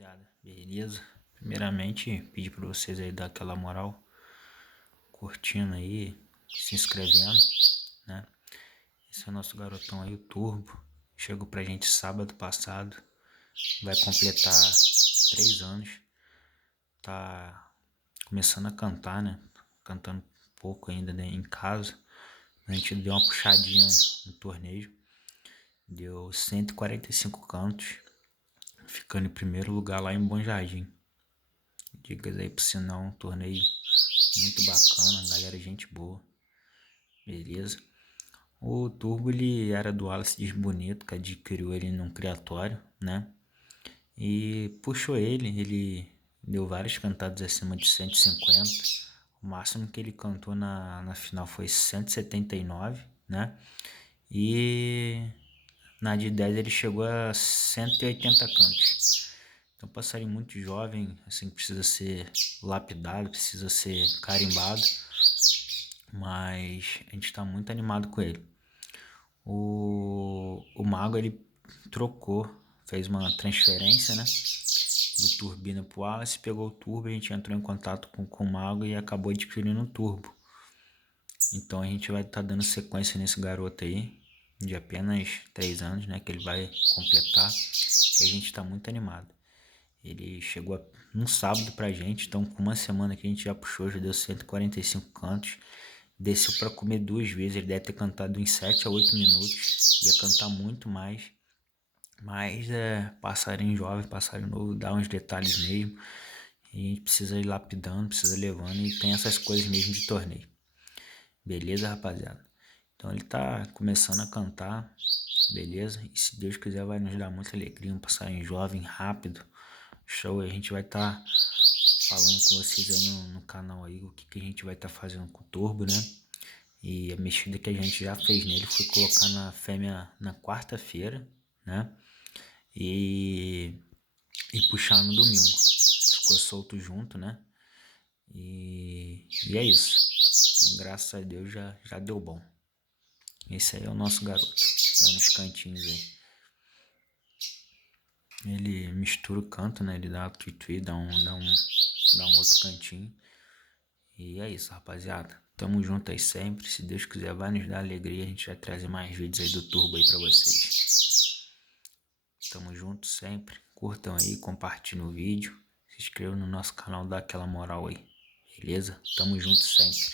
Rapaziada, beleza? Primeiramente, pedir pra vocês aí dar aquela moral, curtindo aí, se inscrevendo, né? Esse é o nosso garotão aí, o Turbo. Chegou pra gente sábado passado, vai completar 3 anos. Tá começando a cantar, né? Cantando pouco ainda, né, em casa. A gente deu uma puxadinha no torneio, deu 145 cantos, ficando em primeiro lugar lá em Bom Jardim. Dicas aí pro sinal, um torneio muito bacana, galera, gente boa, beleza? O Turbo ele era do Wallace Dias Bonito, que adquiriu ele num criatório, né? E puxou ele deu várias cantadas acima de 150. O máximo que ele cantou na final foi 179, né? E na de 10 ele chegou a 180 cantos. Então passarinho muito jovem, assim, precisa ser lapidado, precisa ser carimbado, mas a gente tá muito animado com ele. O Mago ele trocou, fez uma transferência, né, do Turbina pro Wallace, pegou o Turbo, a gente entrou em contato com o Mago e acabou adquirindo o Turbo. Então a gente vai estar dando sequência nesse garoto aí, de apenas 3 anos, né, que ele vai completar, e a gente tá muito animado. Ele chegou num sábado pra gente, então com uma semana que a gente já puxou, já deu 145 cantos. Desceu pra comer 2 vezes, ele deve ter cantado em 7 a 8 minutos. Ia cantar muito mais. Mas passarinho jovem, passarinho novo, dá uns detalhes mesmo. E a gente precisa ir lapidando, precisa levando, e tem essas coisas mesmo de torneio. Beleza, rapaziada? Então ele tá começando a cantar, beleza? E se Deus quiser vai nos dar muita alegria, um passarinho jovem, rápido. Show, a gente vai estar falando com vocês aí no canal aí o que a gente vai estar fazendo com o Turbo, né? E a mexida que a gente já fez nele foi colocar na fêmea na quarta-feira, né? E puxar no domingo. Ficou solto junto, né? E é isso. E graças a Deus já deu bom. Esse aí é o nosso garoto, lá nos cantinhos aí. Ele mistura o canto, né? Ele dá uma tui-tui, dá um outro cantinho. E é isso, rapaziada. Tamo junto aí sempre. Se Deus quiser, vai nos dar alegria. A gente vai trazer mais vídeos aí do Turbo aí pra vocês. Tamo junto sempre. Curtam aí, compartilhem o vídeo. Se inscrevam no nosso canal, dá aquela moral aí. Beleza? Tamo junto sempre.